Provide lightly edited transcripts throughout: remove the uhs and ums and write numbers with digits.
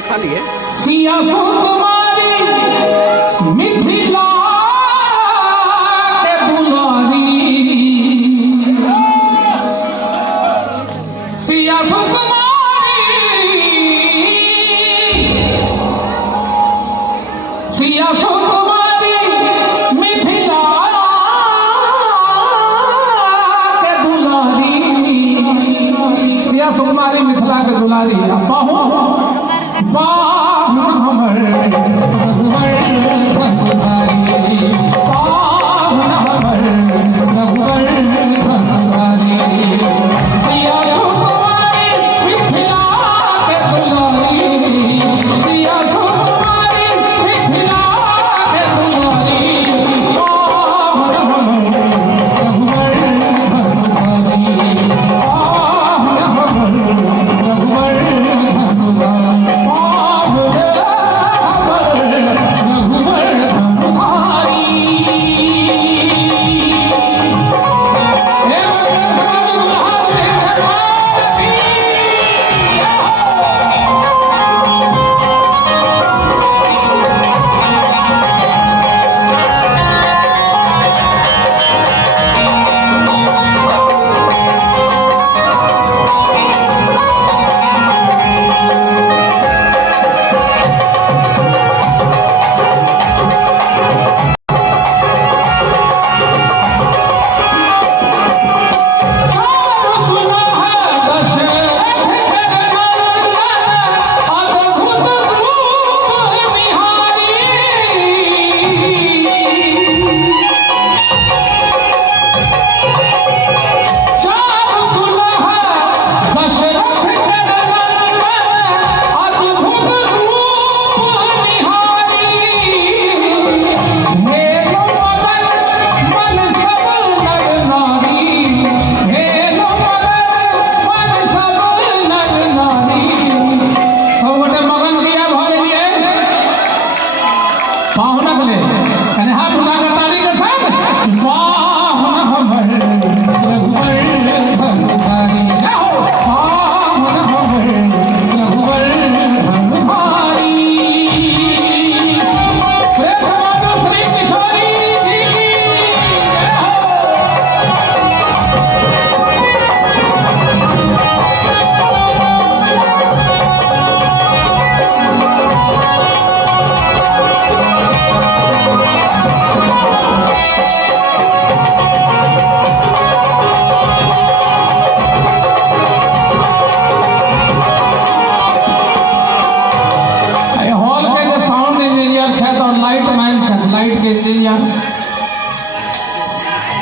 में खाली है। सिया सुकुमारी मिथिला के दुलारी, सिया सुकुमारी, सिया सुकुमारी मिथिला के दुलारी, सिया सुकुमारी मिथिला के दुलारी।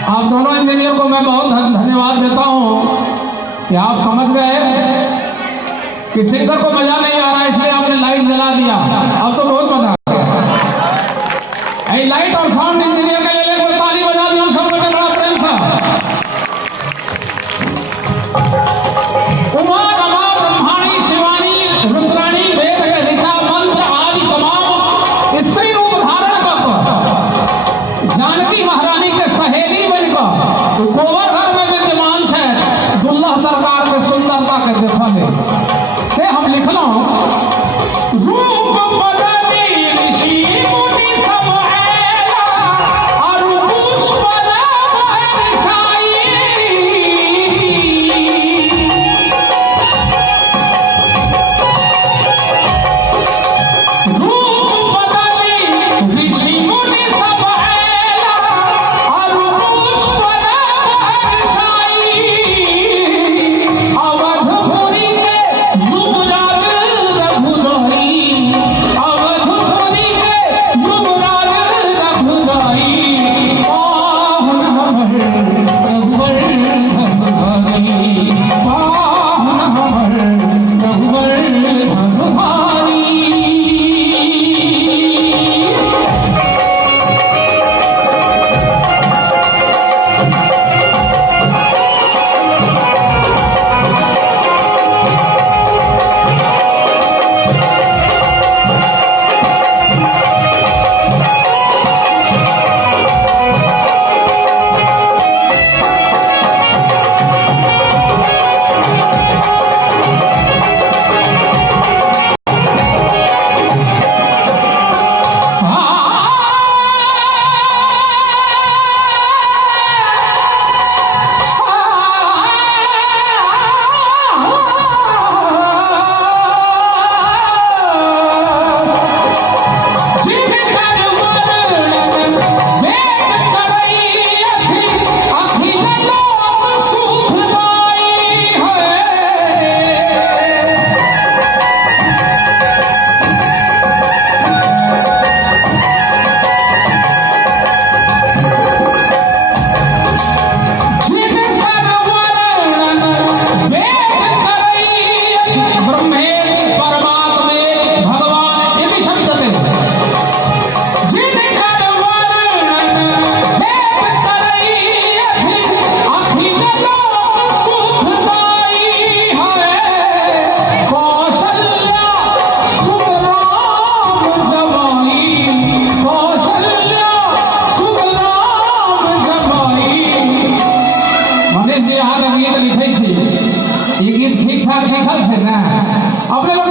आप दोनों इंजीनियर को मैं बहुत धन्यवाद देता हूं कि आप समझ गए कि सिंगर को मजा नहीं आ रहा है, इसलिए आपने लाइट जला दिया। अब तो बहुत मजा आ गया। लाइट और साउंड इंजीनियर के लिए कोई ताली बजा दी हम सब बड़े बड़ा प्रेम से। उमा रमा ब्रह्माणी शिवानी रुद्राणी वेद ऋचा मंत्र आदि तमाम स्त्री रूप धारण कर जानकी महारानी के सहेली बनकर गोबर घर में विद्यमान है। दुल्हा सरकार के सुंदरता के देखा से हम लिखलो रूप बदली ऋषि मुनि सब है और पुष्प बरसाई, रूप बदली ऋषि मुनि सब है और पुष्प बरसाई, अवधपुरी के युवराज रघुराई, अवधपुरी के युवराज रघुराई, पाहुन हमर रघुवर भगवानी, पाहुन हमर रघुवर भगवानी। अपने लोग